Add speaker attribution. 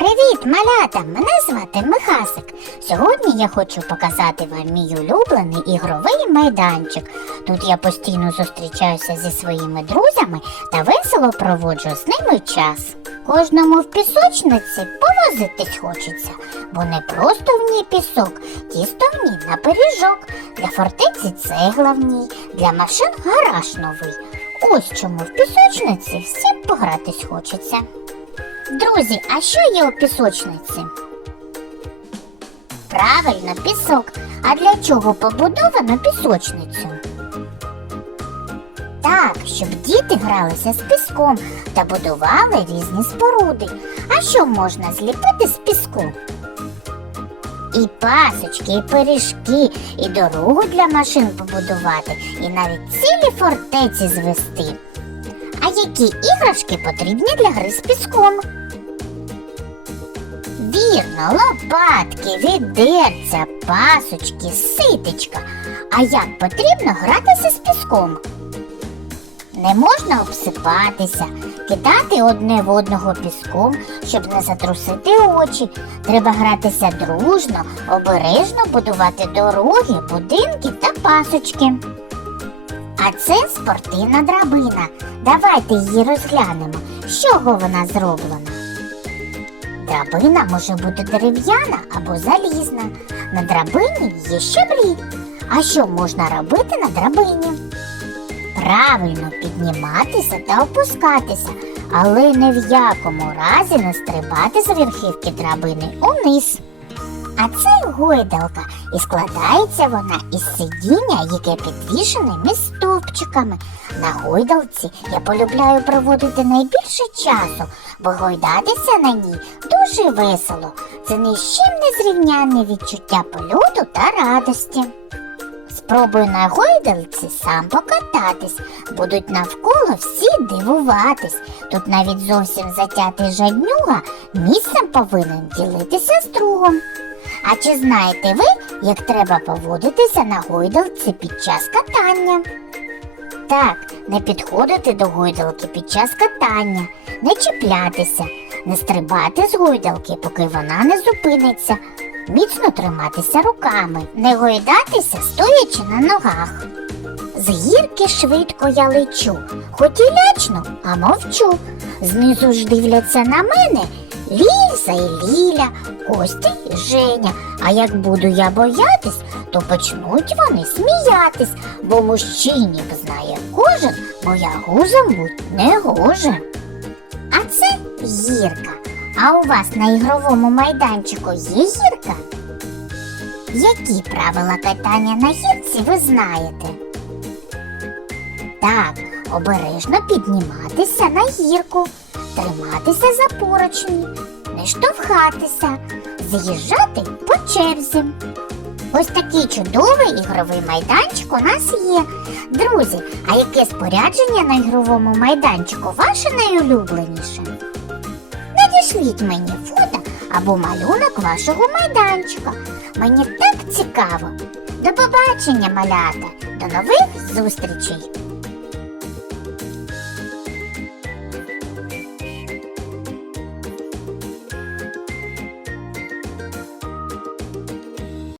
Speaker 1: Привіт, малята! Мене звати Михасик. Сьогодні я хочу показати вам мій улюблений ігровий майданчик. Тут я постійно зустрічаюся зі своїми друзями та весело проводжу з ними час. Кожному в пісочниці повозитись хочеться, бо не просто в ній пісок, тісто в ній на пиріжок, для фортеці цегла в ній, для машин гараж новий. Ось чому в пісочниці всім погратись хочеться. Друзі, а що є у пісочниці? Правильно, пісок. А для чого побудовано пісочницю? Так, щоб діти гралися з піском та будували різні споруди. А що можна зліпити з піску? І пасочки, і пиріжки, і дорогу для машин побудувати, і навіть цілі фортеці звести. Які іграшки потрібні для гри з піском? Вірно, лопатки, відерця, пасочки, ситечка. А як потрібно гратися з піском? Не можна обсипатися, кидати одне в одного піском, щоб не затрусити очі. Треба гратися дружно, обережно будувати дороги, будинки та пасочки. А це спортивна драбина. Давайте її розглянемо. З чого вона зроблена? Драбина може бути дерев'яна або залізна. На драбині є щеблі. А що можна робити на драбині? Правильно підніматися та опускатися, але ні в якому разі не стрибати з верхівки драбини униз. А це гойдалка, і складається вона із сидіння, яке підвішене між стовпчиками. На гойдалці я полюбляю проводити найбільше часу, бо гойдатися на ній дуже весело. Це ні з чим не зрівнянне відчуття польоту та радості. Спробуй на гойдалці сам покататись, будуть навколо всі дивуватись. Тут навіть зовсім затятий жаднюга місцем повинен ділитися з другом. А чи знаєте ви, як треба поводитися на гойдалці під час катання? Так, не підходити до гойдалки під час катання, не чіплятися, не стрибати з гойдалки, поки вона не зупиниться, міцно триматися руками, не гойдатися, стоячи на ногах. З гірки швидко я лечу, хоч і лячно, а мовчу. Знизу ж дивляться на мене Ліза і Ліля, Костя і Женя. А як буду я боятись, то почнуть вони сміятись, бо мужчині знає кожен, боягузом будь не гоже. А це гірка. А у вас на ігровому майданчику є гірка? Які правила катання на гірці ви знаєте? Так, обережно підніматися на гірку, триматися за поручні, не штовхатися, з'їжджати по черзі. Ось такий чудовий ігровий майданчик у нас є. Друзі, а яке спорядження на ігровому майданчику ваше найулюбленіше? Надішліть мені фото або малюнок вашого майданчика. Мені так цікаво. До побачення, малята! До нових зустрічей!